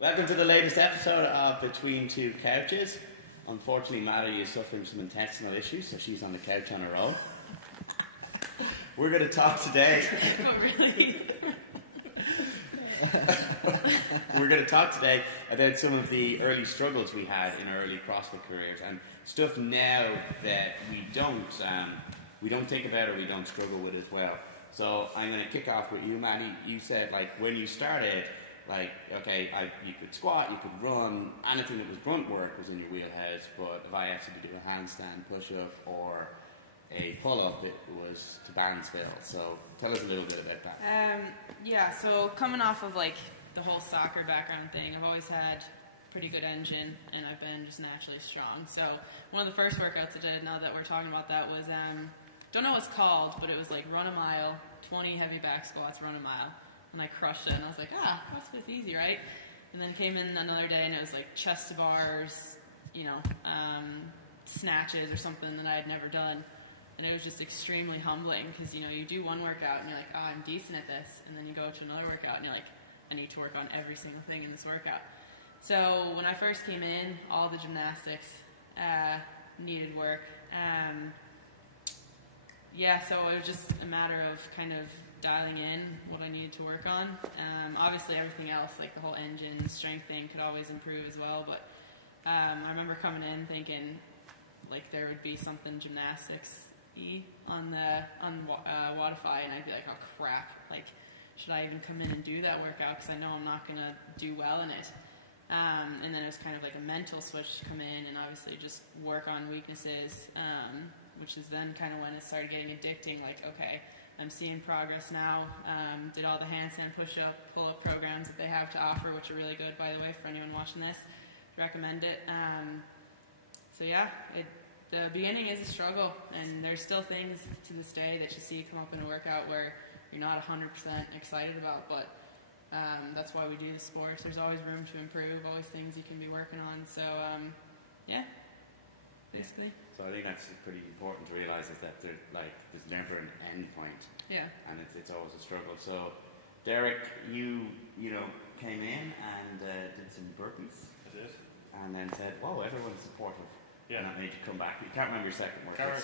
Welcome to the latest episode of Between Two Couches. Unfortunately, Maddie is suffering some intestinal issues, so she's on the couch on her own. We're going to talk today. Oh, really? We're going to talk today about some of the early struggles we had in our early CrossFit careers and stuff now that we don't think about or we don't struggle with as well. So I'm going to kick off with you, Maddie. You said, like, when you started, like, okay, you could squat, you could run, anything that was grunt work was in your wheelhouse, but if I asked you to do a handstand push-up or a pull-up, it was to bandsville. So tell us a little bit about that. Yeah, so coming off of like the whole soccer background thing, I've always had pretty good engine and I've been just naturally strong. So one of the first workouts I did, now that we're talking about that, was, don't know what it's called, but it was like run a mile, 20 heavy back squats, run a mile. And I crushed it, and I was like, CrossFit's easy, right? And then came in another day, and it was like chest to bars, snatches or something that I had never done. And it was just extremely humbling, because, you do one workout, and you're like, I'm decent at this. And then you go to another workout, and you're like, I need to work on every single thing in this workout. So when I first came in, all the gymnastics needed work. So it was just a matter of kind of dialing in what I needed to work on. Obviously everything else, like the whole engine, strength thing, could always improve as well, but I remember coming in thinking like there would be something gymnastics-y on Wodify, and I'd be like, oh crap, like should I even come in and do that workout, because I know I'm not going to do well in it. And then it was kind of like a mental switch to come in and obviously just work on weaknesses, which is then kind of when it started getting addicting, like, okay, I'm seeing progress now. Did all the handstand push-up, pull-up programs that they have to offer, which are really good, by the way, for anyone watching this. Recommend it. The beginning is a struggle, and there's still things to this day that you see come up in a workout where you're not 100% excited about, but that's why we do the sports. There's always room to improve, always things you can be working on. So, basically. So I think that's pretty important to realise, is that there's never an end point. Yeah. And it's always a struggle. So, Derek, you came in and did some burpees. I did. And then said, whoa, everyone's supportive. Yeah. And that made you come back. You can't remember your second workout.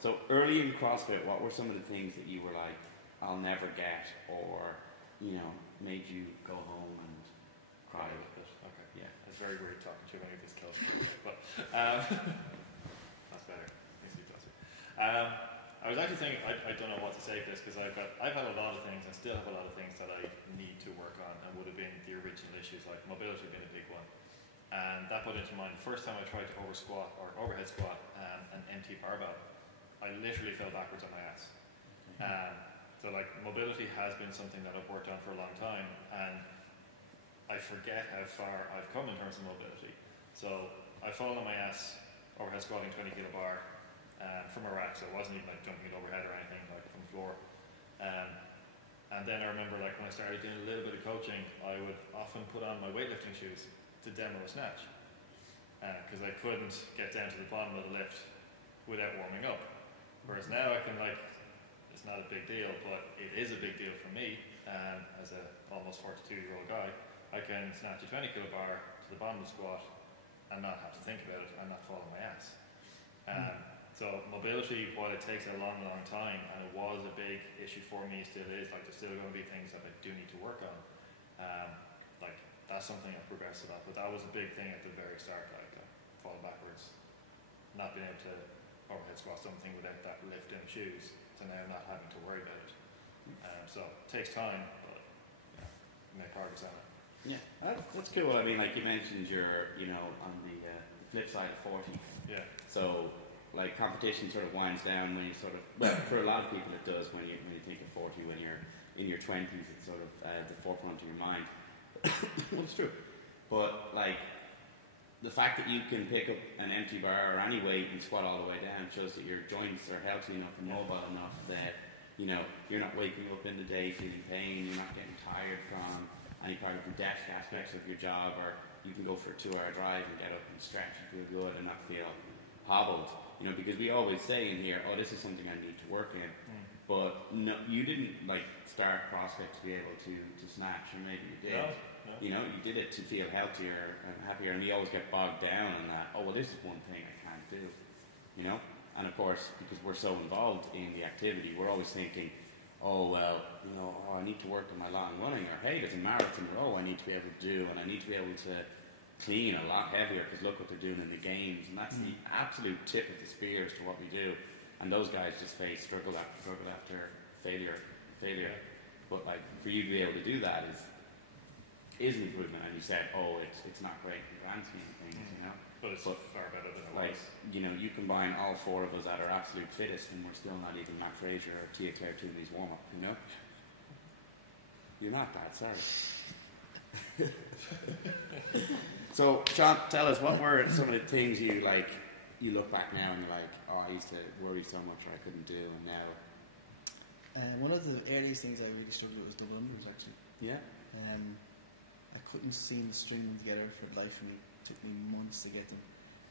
So early in CrossFit, what were some of the things that you were like, I'll never get, or, made you go home and cry? Okay. Yeah. It's very weird talking to you when you're this close. But that's better. Makes me closer. I was actually thinking, I don't know what to say for this, because I've had a lot of things, and still have a lot of things that I need to work on, and would have been the original issues, like mobility being a big one. And that put into mind the first time I tried to overhead squat an empty barbell, I literally fell backwards on my ass. So like mobility has been something that I've worked on for a long time, and I forget how far I've come in terms of mobility. So I fall on my ass overhead squatting 20 kilo bar from a rack, so it wasn't even like jumping it overhead or anything, like from the floor. And then I remember, like, when I started doing a little bit of coaching, I would often put on my weightlifting shoes to demo a snatch, because I couldn't get down to the bottom of the lift without warming up. Whereas now I can, like, it's not a big deal, but it is a big deal for me, as a almost 42-year-old guy. I can snatch a 20 kilo bar to the bottom of the squat and not have to think about it and not fall on my ass. So mobility, while it takes a long, long time, and it was a big issue for me, still is, like, there's still going to be things that I do need to work on. Like, that's something I've progressed a lot, but that was a big thing at the very start, like falling backwards, not being able to overhead squat something without that lift in shoes, to now not having to worry about it. So it takes time, but make progress on it. Yeah, that's cool. I mean, like you mentioned, you're on the flip side of 40. Yeah. So like competition sort of winds down when you for a lot of people it does when you think of 40. When you're in your 20s, it's sort of the forefront of your mind. Well, it's true, but like the fact that you can pick up an empty bar or any weight and squat all the way down shows that your joints are healthy enough and mobile enough that you're not waking up in the day feeling pain, you're not getting tired from any part of the desk aspects of your job, or you can go for a 2-hour drive and get up and stretch and feel good and not feel hobbled. Because we always say in here, oh, this is something I need to work in. But no, you didn't like start CrossFit to be able to snatch, or maybe you did. You know, you did it to feel healthier and happier, and we always get bogged down in that. Oh well, this is one thing I can't do. You know, and of course, because we're so involved in the activity, we're always thinking, oh well, you know, I need to work on my long running, or hey, there's a marathon, or I need to be able to do, and I need to be able to clean a lot heavier because look what they're doing in the games, and that's the absolute tip of the spear as to what we do. And those guys just face struggle after failure. But like for you to be able to do that is an improvement. And you said, oh, it's not great in the grand scheme of things, you know. But it's far better than it was. You know, you combine all four of us at our absolute fittest, and we're still not even Matt Fraser or Tia Claire Toomey's warm up. You know, you're not bad. Sorry. So, Sean, tell us, what were some of the things you like? You look back now and you're like, oh, I used to worry so much or I couldn't do, and now. One of the earliest things I really struggled with was double unders, actually. Yeah. I couldn't seem to string them together for the life of me. It took me months to get them.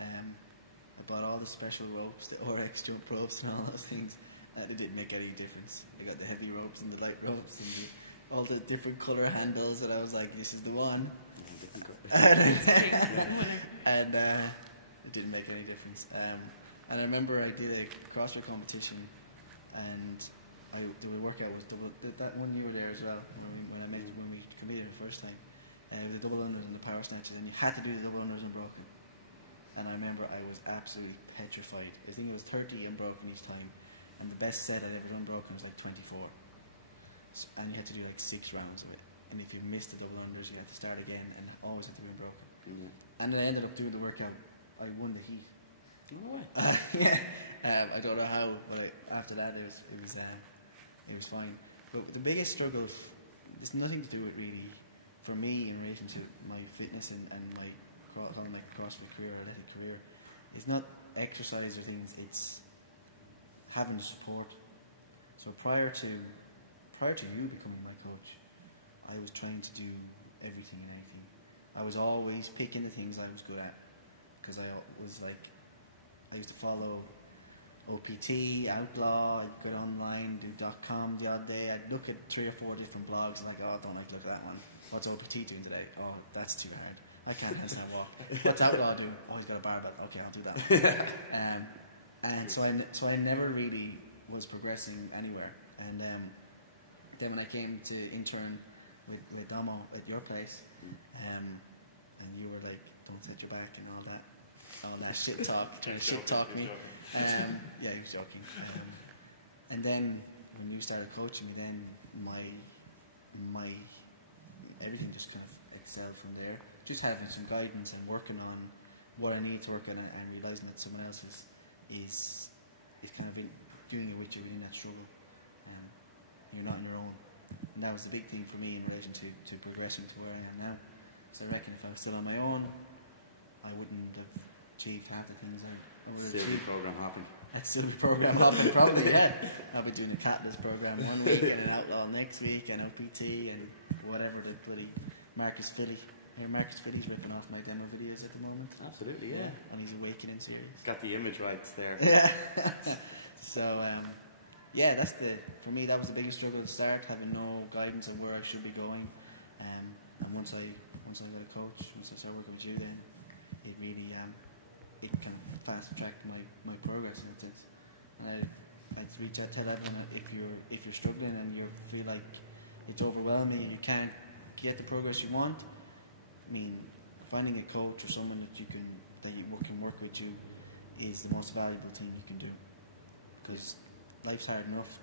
I bought all the special ropes, the RX jump ropes and all those things. It didn't make any difference. I got the heavy ropes and the light ropes and all the different colour handles, and I was like, this is the one. And it didn't make any difference. And I remember I did a CrossFit competition, and the workout was double. That 1 year there as well, when we competed the first time, the double unders and the power snatches, and you had to do the double unders unbroken. And I remember I was absolutely petrified. I think it was 30 unbroken each time, and the best set I'd ever done broken was like 24. So, and you had to do like 6 rounds of it. And if you missed the double unders, you had to start again, and always had to be unbroken. And then I ended up doing the workout. I won the heat. Yeah. I don't know how, but after that it was fine. But the biggest struggle, it's nothing to do with really, for me in relation to my fitness and my CrossFit career or athletic career, it's not exercise or things, it's having the support. So prior to you becoming my coach, I was trying to do everything and anything. I was always picking the things I was good at, because I used to follow OPT, Outlaw, I'd go online, do .com the odd day, I'd look at 3 or 4 different blogs and like, oh, I don't like to look at that one. What's OPT doing today? Oh, that's too hard. I can't handstand walk. What's Outlaw do? Oh, he's got a barbell. Okay, I'll do that. And so I never really was progressing anywhere. And then when I came to intern with Damo at your place, and you were like, don't set your back and all that shit talk, shit talk me. Yeah, he was joking. And then when you started coaching me, then my everything just kind of excelled from there. Just having some guidance and working on what I need to work on, and realizing that someone else is kind of doing it with you in that struggle. You're not on your own. And that was the big thing for me in relation to progressing to where I am now. So I reckon if I was still on my own, I wouldn't have achieved half the things I would have achieved. Program hopping. I'd still be program hopping, probably, yeah. I'll be doing a Catalyst program 1 week and an Outlaw next week, and OPT and whatever the bloody Marcus Philly. Marcus Philly's ripping off my demo videos at the moment. Absolutely, yeah. On his Awakening series. Got the image rights there. Yeah. So, yeah, for me, that was the biggest struggle to start, having no guidance on where I should be going. And once I got a coach, once I started working with you, then it really it can fast track my progress in a sense. And I'd reach out, tell everyone that if you're struggling and you feel like it's overwhelming and you can't get the progress you want, I mean, finding a coach or someone that can work with you is the most valuable thing you can do, because life's hard enough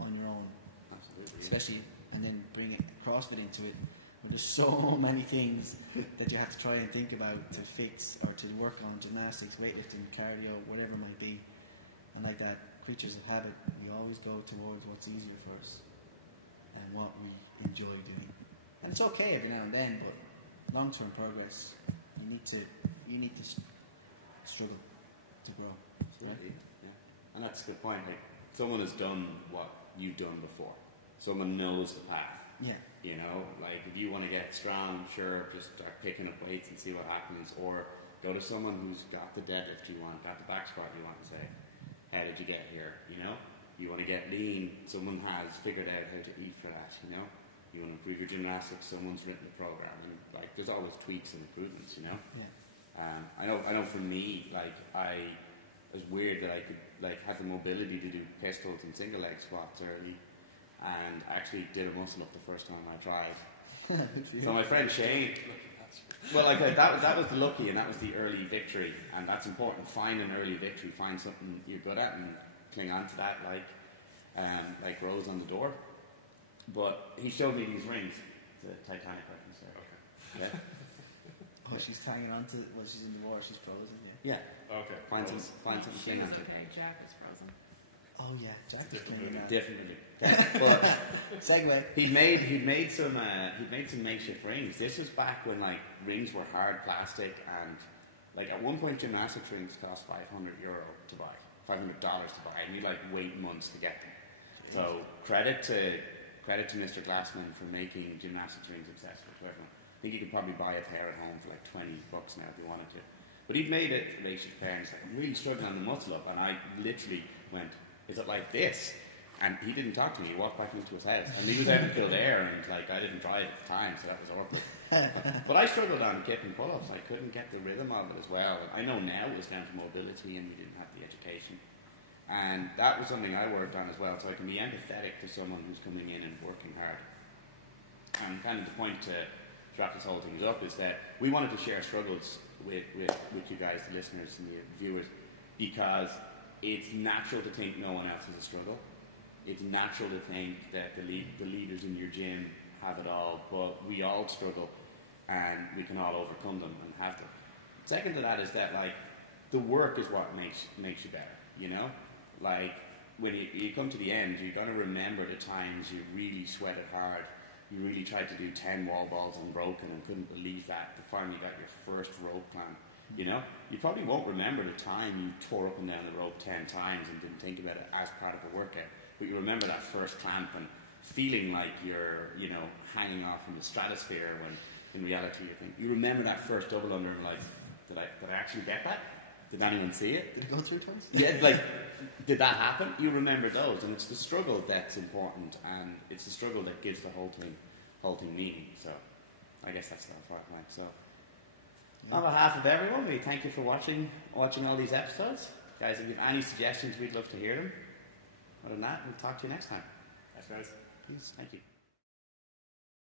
on your own. Absolutely. Especially, and then bring CrossFit into it, where there's so many things that you have to try and think about to fix or to work on: gymnastics, weightlifting, cardio, whatever it might be. And like that, creatures of habit, we always go towards what's easier for us and what we enjoy doing. And it's okay every now and then, but long-term progress, you need to struggle to grow. Absolutely. Yeah. And that's a good point. Like, someone has done what you've done before. Someone knows the path. Yeah. You know, like if you want to get strong, sure, just start picking up weights and see what happens. Or go to someone who's got the deadlift you want, got the back squat you want, and say, how did you get here? You know, you want to get lean, someone has figured out how to eat for that, you know. you want to improve your gymnastics, someone's written a program, and like there's always tweaks and improvements, you know. I know for me, like it was weird that I could like have the mobility to do pistols and single leg squats early, and actually did a muscle up the first time I tried. So my friend Shane, well, like that was the lucky, and that was the early victory, and that's important. Find an early victory, find something you're good at, and cling on to that, like Rose on the door. But he showed me these rings. It's a Titanic reference there. Okay. Yeah. Oh, she's hanging on to while she's in the water. She's frozen. Yeah. Okay. Find something to cling on to. Okay, Jack is frozen. Oh yeah, Jack is clinging on. Definitely. Okay. But segue. He'd made some makeshift rings. This was back when like rings were hard plastic, and like at one point gymnastics rings cost €500 to buy, $500 to buy, and you like wait months to get them. So credit to Mr. Glassman for making gymnastics rings accessible to everyone. I think you could probably buy a pair at home for like $20 now if you wanted to. But he'd made it for makeshift pair, and he's like, I'm really struggling on the muscle up, and I literally went, is it like this? And he didn't talk to me. He walked back into his house, and he was out in Kildare, and like I didn't drive at the time, so that was awkward. But I struggled on kip and pull-ups. I couldn't get the rhythm of it as well. I know now it was down to mobility, and we didn't have the education. And that was something I worked on as well, so I can be empathetic to someone who's coming in and working hard. And kind of the point to wrap this whole thing up is that we wanted to share struggles with you guys, the listeners and the viewers, because it's natural to think no one else has a struggle. It's natural to think that the leaders in your gym have it all, but we all struggle, and we can all overcome them and have them. Second to that is that like the work is what makes you better, you know? Like when you come to the end, you're going to remember the times you really sweated hard, you really tried to do 10 wall balls unbroken and couldn't believe that you finally got your first rope climb, you know? You probably won't remember the time you tore up and down the rope 10 times and didn't think about it as part of a workout, but you remember that first clamp and feeling like you're, you know, hanging off in the stratosphere when in reality you remember that first double under and like, did I actually get that? Did anyone see it? Did it go through twice? Yeah, like, did that happen? You remember those, and it's the struggle that's important, and it's the struggle that gives the whole thing meaning. So, I guess that's the part, right? So, on behalf of everyone, we thank you for watching all these episodes, guys. If you have any suggestions, we'd love to hear them. Other than that, we'll talk to you next time. Thanks, guys. Thank you.